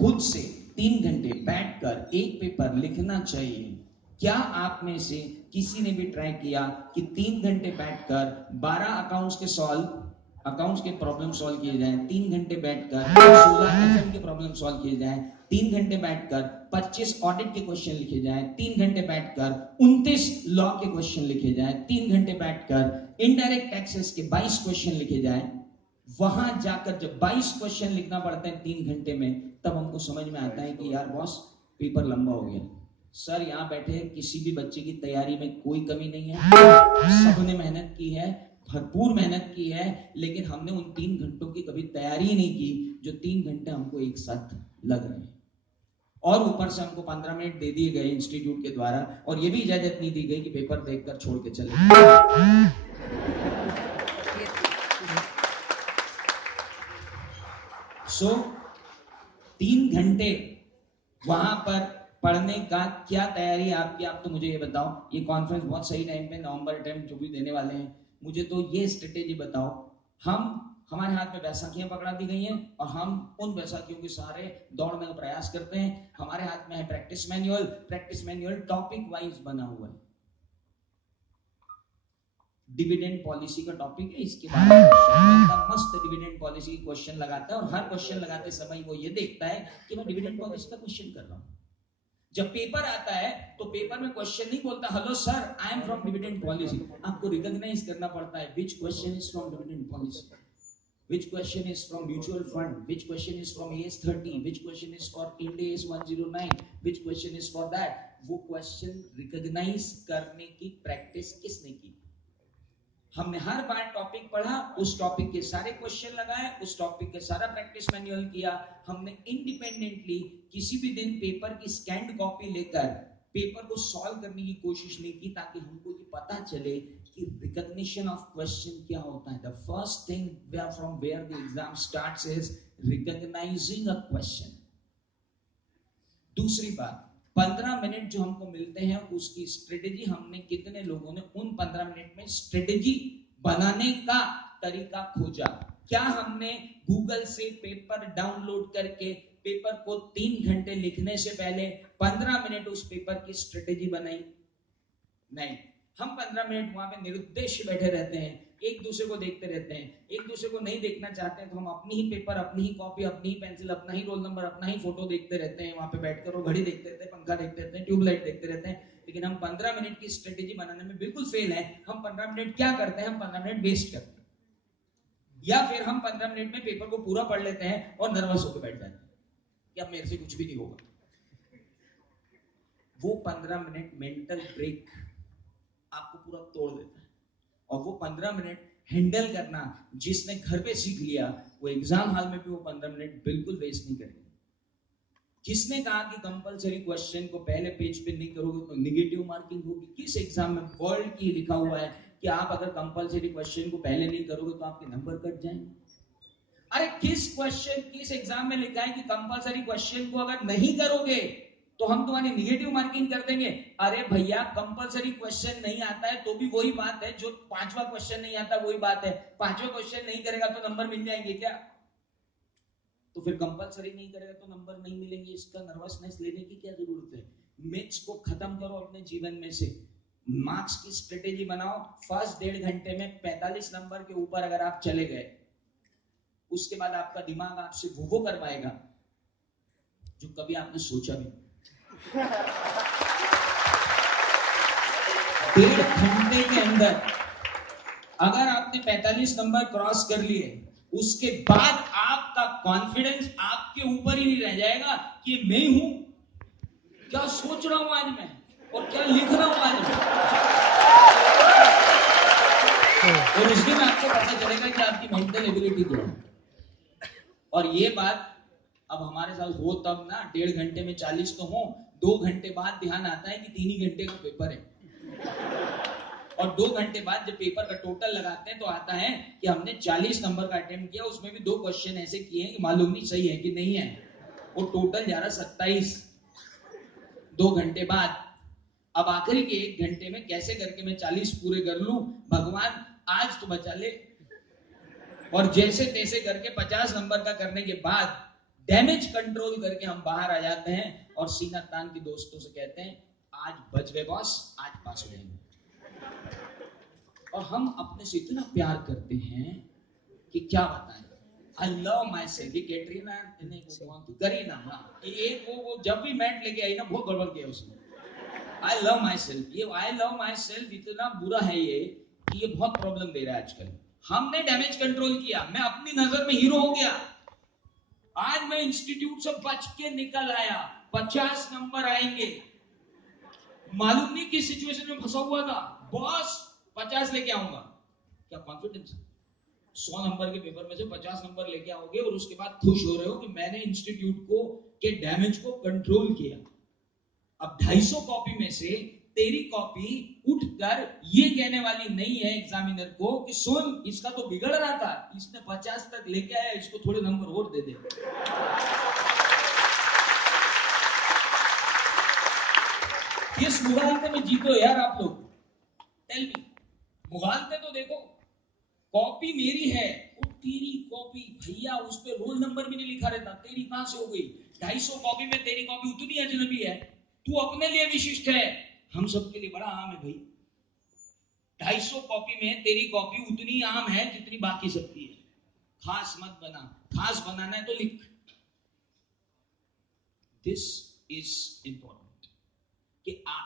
खुद से 3 घंटे बैठकर एक पेपर लिखना चाहिए। क्या आप में से किसी ने भी ट्राई किया कि 3 घंटे बैठकर 12 अकाउंट्स के प्रॉब्लम सॉल्व किए जाएं, 3 घंटे बैठकर 16 एफएम के प्रॉब्लम सॉल्व किए जाएं, 3 घंटे बैठकर 25 ऑडिट के क्वेश्चन लिखे जाएं, 3 घंटे बैठकर 29 लॉ के क्वेश्चन लिखे जाएं, 3 घंटे बैठकर इनडायरेक्ट टैक्सेस के 22 क्वेश्चन लिखे जाएं। वहां जाकर जब 22 क्वेश्चन लिखना पड़ता है 3 घंटे में, तब हमको समझ में आता है कि यार बॉस पेपर लंबा हो गया। सर यहाँ बैठे किसी भी बच्चे की तैयारी में कोई कमी नहीं है, सबने मेहनत की है, भरपूर मेहनत की है, लेकिन हमने उन 3 घंटों की कभी तैयारी ही नहीं की जो 3 घंटे हमको एक साथ लग रहे हैं। और ऊपर से हमको 15 मिनट दे दिए गए इंस्टीट्यूट के द्वारा, और ये भी इजाजत नहीं दी गई कि पेपर देखकर छोड़ के चले। सो 3 घंटे वहां पर पढ़ने का क्या तैयारी आपकी, आप तो मुझे ये बताओ। ये कॉन्फ्रेंस बहुत सही टाइम पे नवंबर अटेम्प्ट जो भी देने वाले हैं, मुझे तो ये स्ट्रेटेजी बताओ। हमारे हाथ में बैसाखियां पकड़ा दी गई हैं और हम उन बैसाखियों के सहारे दौड़ने का प्रयास करते हैं। हमारे हाथ में है प्रैक्टिस मैन्युअल टॉपिक वाइज बना हुआ है। डिविडेंड पॉलिसी का टॉपिक है, इसके बारे में मस्त डिविडेंड पॉलिसी क्वेश्चन लगाता है, और हर क्वेश्चन लगाते समय वो ये देखता है कि मैं डिविडेंड पॉलिसी का क्वेश्चन कर रहा हूं। जब पेपर आता है तो पेपर में क्वेश्चन नहीं बोलता hello sir I am from dividend policy, आपको रिकॉग्नाइज करना पड़ता है which question is from dividend policy, which question is from mutual fund, which question is from AS30, which question is for Ind AS 109, which question is for that। वो question recognise करने की practice किसने की? हमने हर बार topic पढ़ा, उस topic के सारे क्वेश्चन लगाए, उस टॉपिक के सारा प्रैक्टिस मैन्युअल किया। हमने इंडिपेंडेंटली किसी भी दिन पेपर की स्कैन्ड कॉपी लेकर पेपर को सॉल्व करने की कोशिश नहीं की, ताकि हमको ये पता चले कि रिकॉग्निशन ऑफ क्वेश्चन क्या होता है। The first thing from where the exam starts is recognising a question. दूसरी बात, 15 मिनट जो हमको मिलते हैं उसकी स्ट्रेटेजी, हमने कितने लोगों ने उन 15 मिनट में स्ट्रेटेजी बनाने का तरीका खोजा? क्या हमने गूगल से पेपर डाउनलोड करके पेपर को 3 घंटे लिखने से पहले 15 मिनट उस पेपर की स्ट्रेटेजी बनाई? नहीं, हम 15 मिनट वहां पे निरुद्देश्य बैठे रहते हैं, एक दूसरे को देखते रहते हैं। एक दूसरे को नहीं देखना चाहते हैं तो हम अपनी ही पेपर, अपनी ही कॉपी, अपनी ही पेंसिल, अपना ही रोल नंबर, अपना ही फोटो देखते रहते हैं वहां पे बैठकर, और घड़ी देखते रहते हैं, पंखा देखते रहते हैं, ट्यूबलाइट देखते रहते हैं। लेकिन हम 15 मिनट की स्ट्रेटेजी बनाने में बिल्कुल फेल है। हम 15 मिनट क्या करते हैं? हम 15 मिनट वेस्ट करते हैं, या फिर हम 15 मिनट में पेपर को पूरा पढ़ लेते हैं और नर्वस होकर बैठ जाते हैं कि अब मेरे से कुछ भी नहीं होगा। वो 15 मिनट मेंटल ब्रेक आपको पूरा तोड़ देता है। और वो 15 मिनट हैंडल करना जिसने घर पे सीख लिया, वो एग्जाम हॉल में भी वो 15 मिनट बिल्कुल वेस्ट नहीं करेंगे। किसने कहा कि कंपलसरी क्वेश्चन को पहले पेज पे नहीं करोगे तो नेगेटिव मार्किंग होगी? किस एग्जाम में वर्ल्ड की लिखा हुआ है कि आप अगर कंपलसरी क्वेश्चन को पहले नहीं करोगे तो आपके नंबर कट जाएंगे? अरे किस एग्जाम में लिखा है कि कंपलसरी क्वेश्चन को अगर नहीं करोगे तो हम तुम्हारी निगेटिव मार्किंग कर देंगे? अरे भैया, कंपलसरी क्वेश्चन नहीं आता है तो भी वही बात है, जो 5वां क्वेश्चन नहीं आता वही बात है। 5वां क्वेश्चन नहीं करेगा तो नंबर मिल जाएंगे क्या? तो फिर कंपलसरी नहीं करेगा तो नंबर नहीं मिलेंगे, इसका नर्वसनेस लेने की क्या जरूरत है? मिथ्स को खत्म करो अपने जीवन में से। मार्क्स की स्ट्रेटेजी बनाओ। फर्स्ट 1.5 घंटे में 45 नंबर के ऊपर अगर आप चले गए, उसके बाद आपका दिमाग आपसे वो करवाएगा जो कभी आपने सोचा भी। 1.5 घंटे के अंदर अगर आपने 45 नंबर क्रॉस कर लिए, उसके बाद आपका कॉन्फिडेंस आपके ऊपर ही नहीं रह जाएगा कि मैं हूं, क्या सोच रहा हूं आज मैं और क्या लिख रहा हूं आज मैं। और उस दिन आपको पता चलेगा कि आपकी मेंटल एबिलिटी क्या है। और ये बात अब हमारे साथ हो तब ना, 1.5 घंटे में 40 तो हो, 2 घंटे बाद ध्यान आता है कि 3 ही घंटे का पेपर है। और 2 घंटे बाद जब पेपर का टोटल लगाते हैं तो आता है कि हमने 40 नंबर का अटेम्प्ट किया, उसमें भी 2 क्वेश्चन ऐसे किए हैं कि मालूम नहीं सही है कि नहीं है, और टोटल जा रहा 27 2 घंटे बाद। अब आखिरी के 1 घंटे में कैसे करके मैं 40 पूरे कर लूं, भगवान आज तो बचा ले। और जैसे तैसे करके 50 नंबर का करने के बाद डैमेज कंट्रोल करके हम बाहर आ जाते हैं और सीना तान के दोस्तों से कहते हैं आज बच गए बॉस, आज पास हो जाएंगे। और हम अपने से इतना प्यार करते हैं कि क्या बताएं। I love my self. ये कैटरीना ने करीना, हाँ, ये वो जब भी मैट लेके आई ना बहुत गड़बड़ किया उसने। आई लव माई सेल्फ, ये आई लव माई सेल्फ इतना बुरा है ये कि ये बहुत प्रॉब्लम दे रहा है आजकल। हमने डैमेज कंट्रोल किया, मैं अपनी नजर में हीरो हो गया। आज मैं इंस्टीट्यूट से बच के निकल आया, 50 नंबर आएंगे, मालूम नहीं किस सिचुएशन में फंसा हुआ था, बॉस 50 लेके आऊंगा। क्या कॉन्फिडेंस? 100 नंबर के पेपर में से 50 नंबर लेके आओगे और उसके बाद खुश हो रहे हो कि मैंने इंस्टीट्यूट को के डैमेज को कंट्रोल किया। अब 250 कॉपी में से तेरी कॉपी उठकर ये कहने वाली नहीं है एग्जामिनर को कि सुन इसका तो बिगड़ रहा था, इसने 50 तक लेके आया, इसको थोड़े नंबर और दे दे। किस मुगालते में जीतो यार आप लोग? Tell me. मुगालते तो देखो, कॉपी मेरी है, वो तेरी कॉपी भैया, उस पे रोल नंबर भी नहीं लिखा रहता, तेरी कहां से हो गई? 250 कॉपी में तेरी कॉपी उतनी अजनबी है, तू अपने लिए विशिष्ट है, हम सबके लिए बड़ा आम है भाई। 250 कॉपी में तेरी कॉपी उतनी आम है जितनी बाकी सबकी है। खास मत बना, खास बनाना है तो लिख। दिस इज इंपॉर्टेंट कि आप